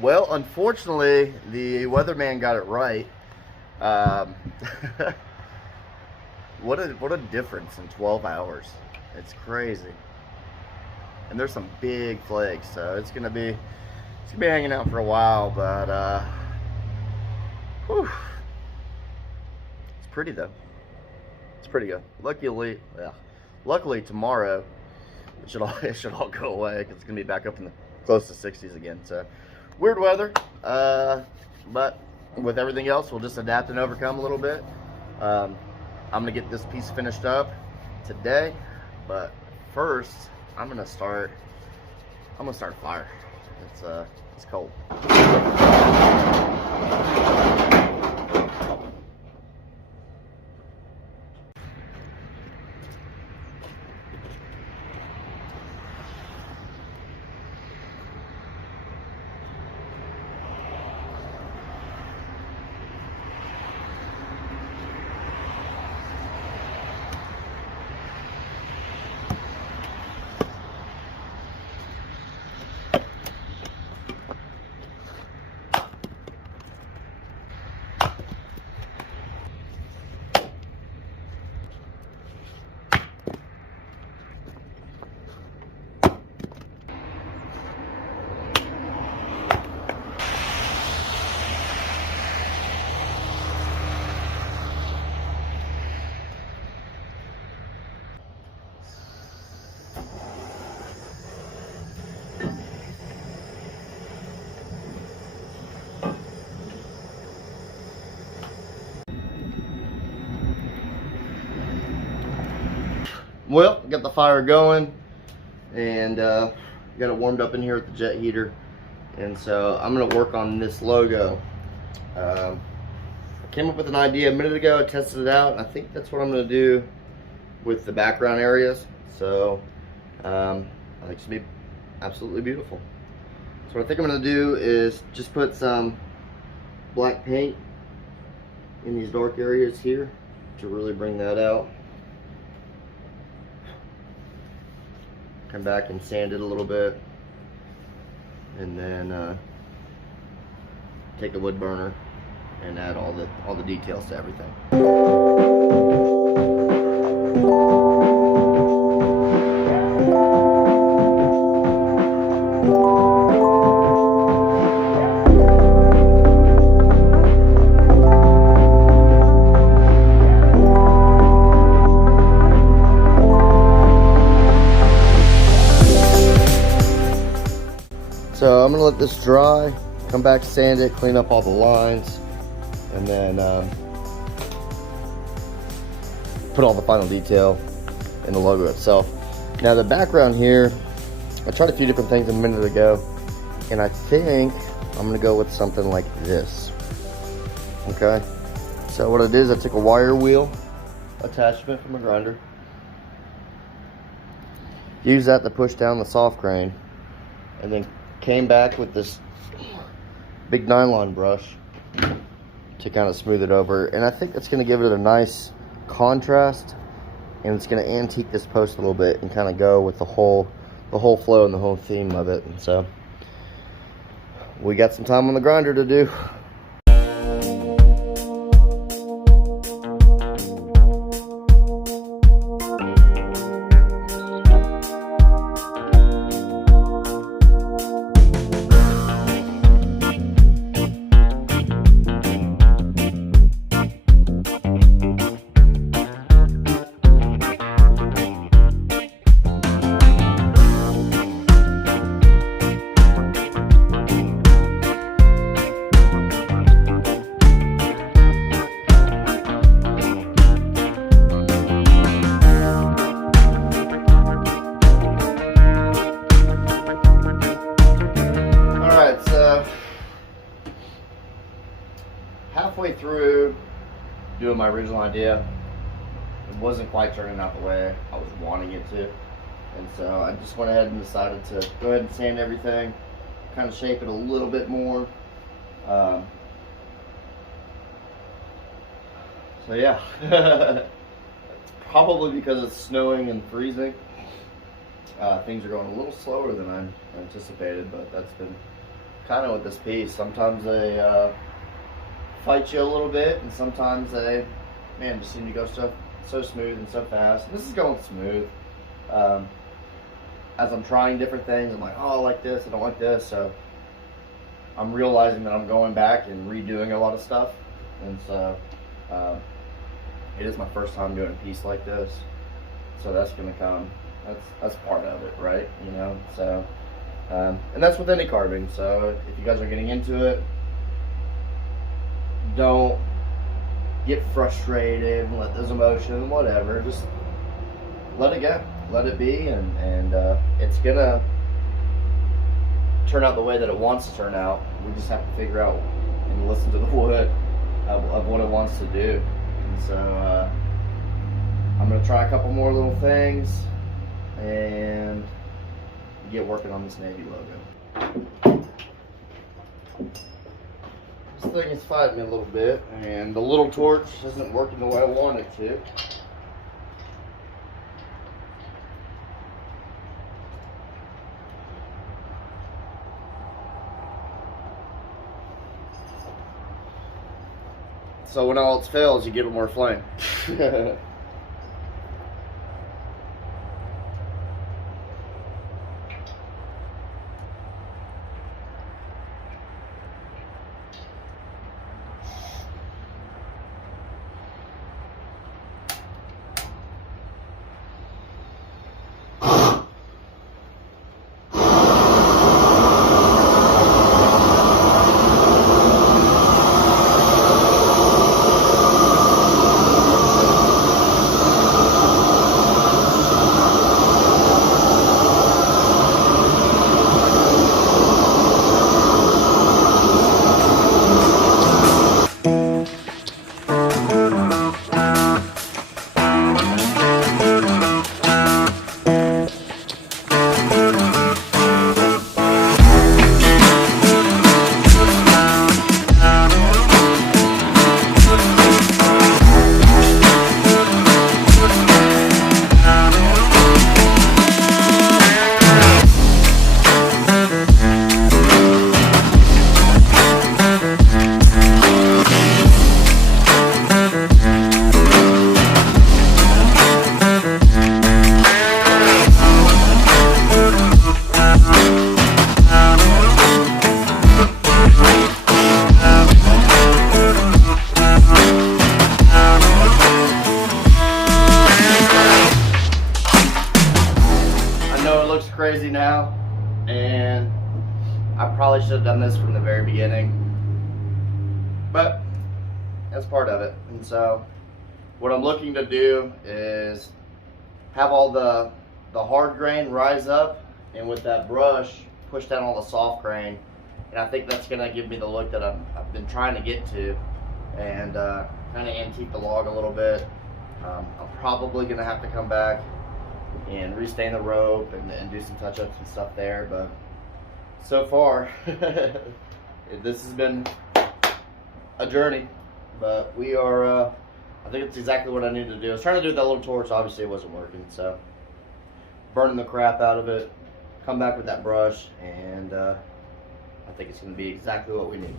Well, unfortunately, the weatherman got it right. What a difference in 12 hours. It's crazy. And there's some big flakes, so it's gonna be hanging out for a while, but whew. It's pretty though. It's pretty good. Luckily tomorrow it should all go away because it's gonna be back up in the close to 60s again. So weird weather, but with everything else, we'll just adapt and overcome a little bit. I'm gonna get this piece finished up today, but first I'm gonna start a fire. It's cold. Well, got the fire going and got it warmed up in here with the jet heater, and so I'm gonna work on this logo. I came up with an idea a minute ago, I tested it out, and I think that's what I'm gonna do with the background areas. So I think it's gonna be absolutely beautiful. So what I think I'm gonna do is just put some black paint in these dark areas here to really bring that out. Come back and sand it a little bit, and then take a wood burner and add all the details to everything. So I'm gonna let this dry, come back, sand it, clean up all the lines, and then put all the final detail in the logo itself. Now the background here, I tried a few different things a minute ago, and I think I'm gonna go with something like this. Okay, so what I did is I took a wire wheel attachment from a grinder, used that to push down the soft grain, and then came back with this big nylon brush to kind of smooth it over, and I think that's going to give it a nice contrast, and it's going to antique this post a little bit and kind of go with the whole flow and the whole theme of it. And so we got some time on the grinder to do. doing my original idea, it wasn't quite turning out the way I was wanting it to. And so I just went ahead and decided to go ahead and sand everything, kind of shape it a little bit more. So yeah, it's probably because it's snowing and freezing. Things are going a little slower than I anticipated, but that's been kind of with this piece. Sometimes they fight you a little bit, and sometimes they, man, just seem to go so smooth and so fast. And this is going smooth. As I'm trying different things, I'm like, oh, I like this, I don't like this. So I'm realizing that I'm going back and redoing a lot of stuff. And so it is my first time doing a piece like this. So that's gonna come, that's part of it, right? You know, so, and that's with any carving. So if you guys are getting into it, don't get frustrated and let those emotions, whatever, just let it go, let it be, and it's gonna turn out the way that it wants to turn out. We just have to figure out and listen to the wood of what it wants to do. And so I'm gonna try a couple more little things and get working on this Navy logo. This thing is fighting me a little bit, and the little torch isn't working the way I want it to. So when all else fails, you give it more flame. Crazy now, and I probably should have done this from the very beginning, but that's part of it. And so what I'm looking to do is have all the hard grain rise up, and with that brush push down all the soft grain, and I think that's gonna give me the look that I've been trying to get to, and kind of antique the log a little bit. I'm probably gonna have to come back and restain the rope and do some touch-ups and stuff there, but so far this has been a journey, but we are I think it's exactly what I needed to do. I was trying to do that little torch, obviously it wasn't working, so burning the crap out of it, come back with that brush, and I think it's going to be exactly what we need.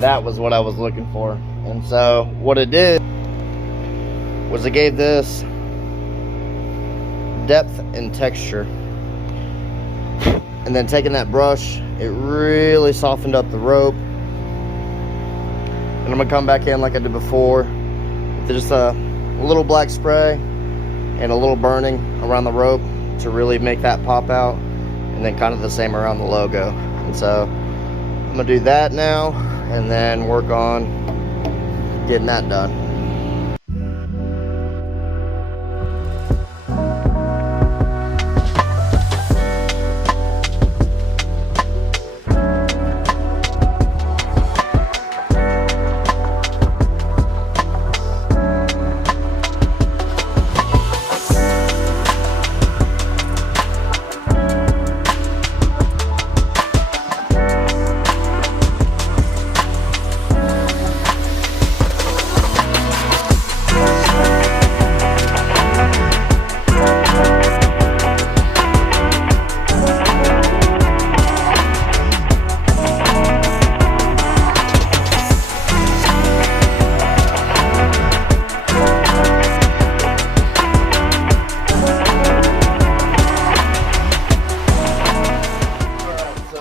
That was what I was looking for. And so what it did was it gave this depth and texture. And then taking that brush It really softened up the rope. And I'm gonna come back in like I did before with just a little black spray and a little burning around the rope to really make that pop out, and then kind of the same around the logo. And so I'm gonna do that now and then work on getting that done.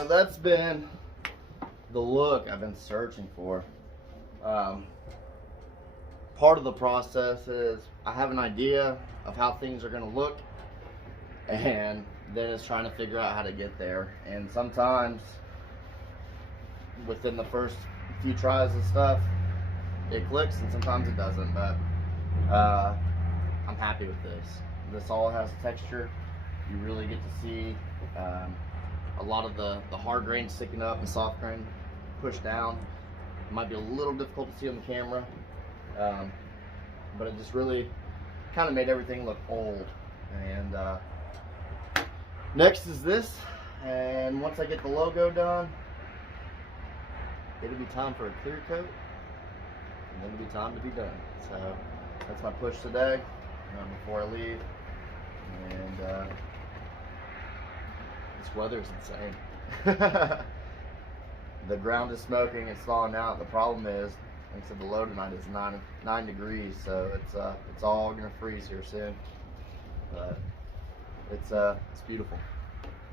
That's been the look I've been searching for. Part of the process is I have an idea of how things are going to look, and then it's trying to figure out how to get there. And sometimes within the first few tries and stuff it clicks, and sometimes it doesn't, but I'm happy with this. This all has texture. You really get to see a lot of the hard grain sticking up and soft grain pushed down. It might be a little difficult to see on the camera, but it just really kind of made everything look old. And next is this, and once I get the logo done, it'll be time for a clear coat, and then it'll be time to be done. So that's my push today before I leave. And this weather is insane. The ground is smoking, it's thawing out. The problem is, like I said, the low tonight is 9 degrees, so it's all gonna freeze here soon. But it's beautiful.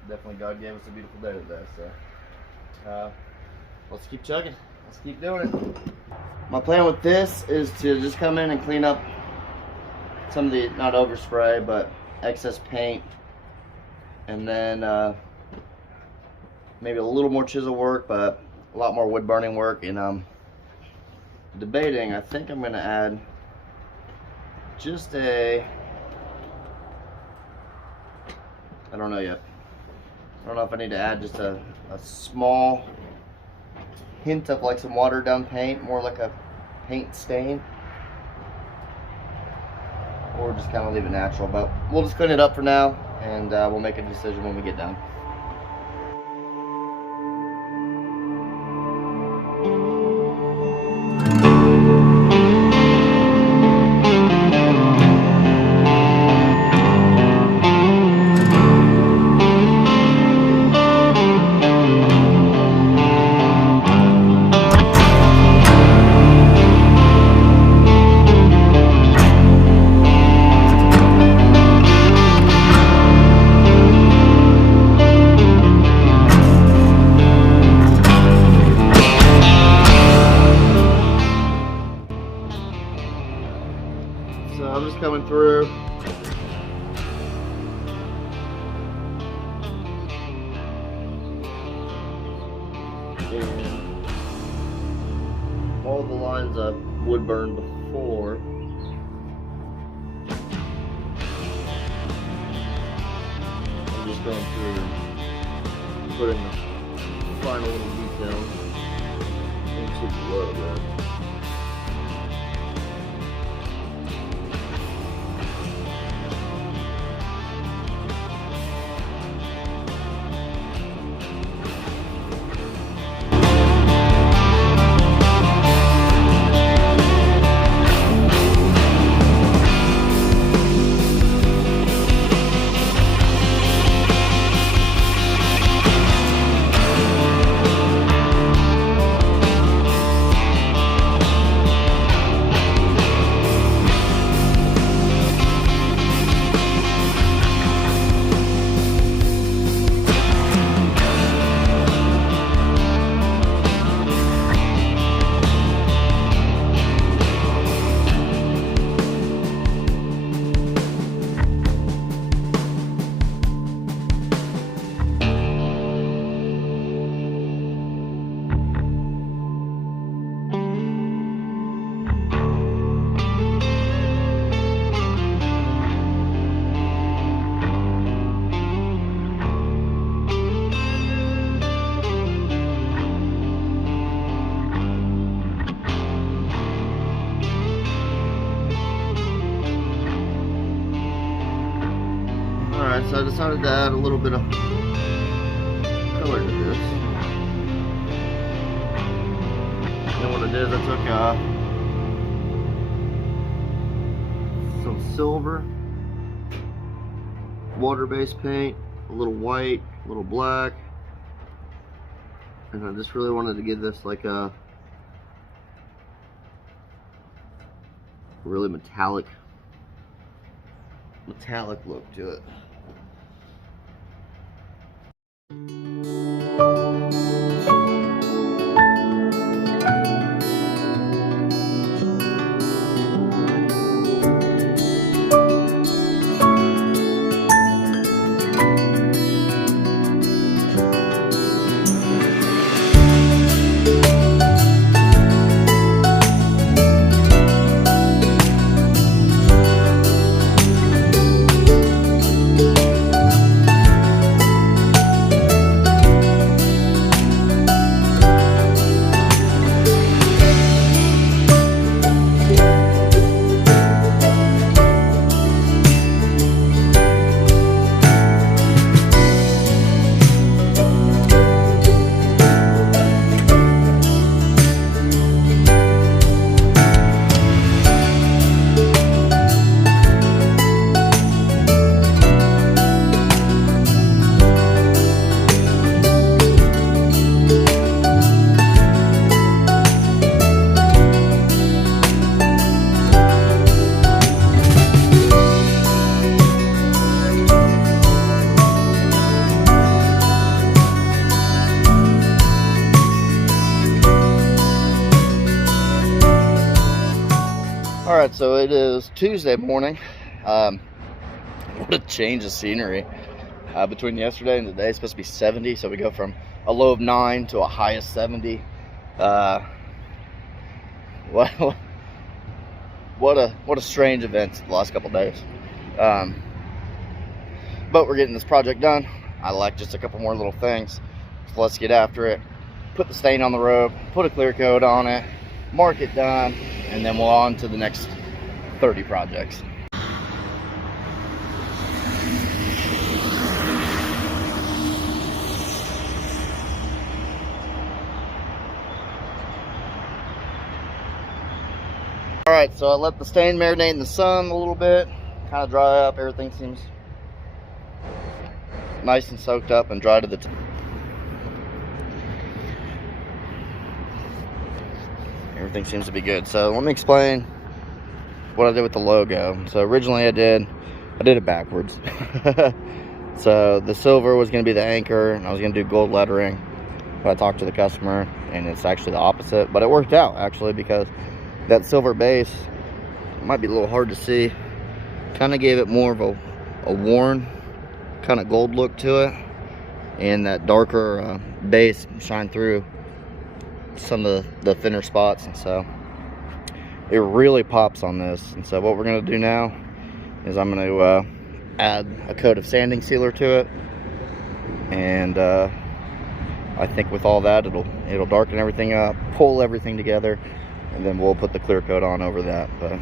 Definitely God gave us a beautiful day today. So let's keep chugging. Let's keep doing it. My plan with this is to just come in and clean up some of the, not overspray, but excess paint, and then maybe a little more chisel work, but a lot more wood burning work. And debating, I think I'm gonna add just I don't know yet. I don't know if I need to add just a small hint of like some watered down paint, more like a paint stain, or just kind of leave it natural. But we'll just clean it up for now, and we'll make a decision when we get done. So I'm just coming through. And all the lines I've wood burned before. I'm just going through and putting the final little details into the logo. Alright, so I decided to add a little bit of color to this. And what I did is I took some silver, water-based paint, a little white, a little black, and I just really wanted to give this like a really metallic look to it. Alright, so it is Tuesday morning. What a change of scenery. Between yesterday and today, it's supposed to be 70, so we go from a low of 9 to a high of 70. What a strange event the last couple days. But we're getting this project done. I like just a couple more little things. So let's get after it. Put the stain on the rope, put a clear coat on it, mark it done, and then we'll on to the next 30 projects. Alright, so I let the stain marinate in the sun a little bit, kind of dry up. Everything seems nice and soaked up and dry to the everything seems to be good. So let me explain what I did with the logo. So originally I did it backwards. So the silver was going to be the anchor, and I was going to do gold lettering. But I talked to the customer, and it's actually the opposite. But it worked out, actually, because that silver base, it might be a little hard to see, kind of gave it more of a worn kind of gold look to it, and that darker base shined through some of the thinner spots, and so it really pops on this. And so what we're going to do now is I'm going to add a coat of sanding sealer to it, and I think with all that it'll darken everything up, pull everything together, and then we'll put the clear coat on over that. But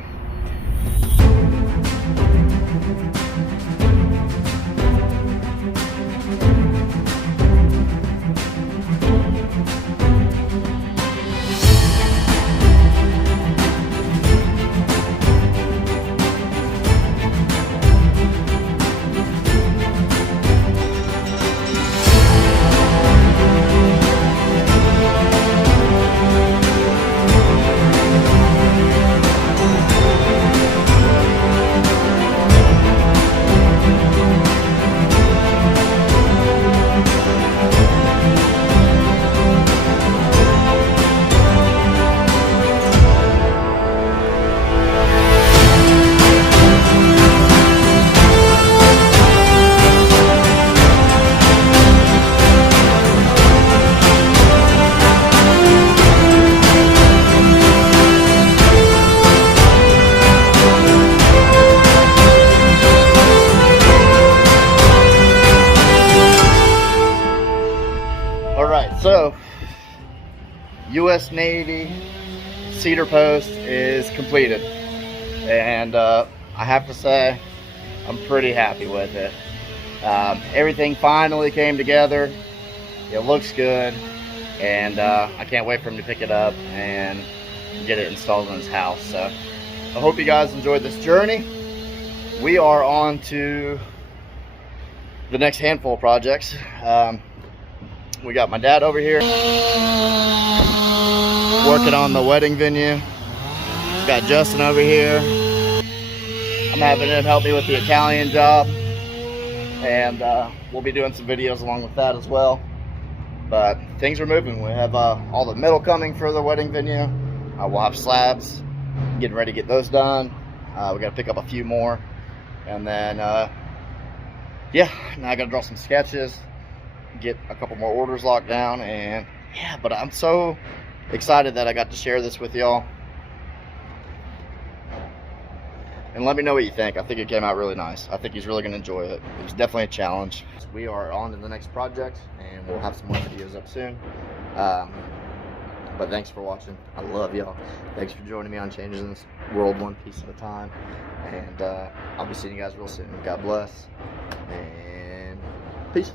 so U.S. Navy cedar post is completed, and I have to say I'm pretty happy with it. Everything finally came together. It looks good, and I can't wait for him to pick it up and get it installed in his house. So I hope you guys enjoyed this journey. We are on to the next handful of projects. We got my dad over here working on the wedding venue. Got Justin over here. I'm having him help me with the Italian job, and we'll be doing some videos along with that as well. But things are moving. We have all the metal coming for the wedding venue. We'll have slabs, getting ready to get those done. We got to pick up a few more, and then yeah, now I got to draw some sketches, get a couple more orders locked down, and yeah. But I'm so excited that I got to share this with y'all. And let me know what you think. I think it came out really nice. I think he's really going to enjoy it. It was definitely a challenge. We are on to the next project, and we'll have some more videos up soon. But thanks for watching. I love y'all. Thanks for joining me on Changing This World one piece at a time. And I'll be seeing you guys real soon. God bless. And peace.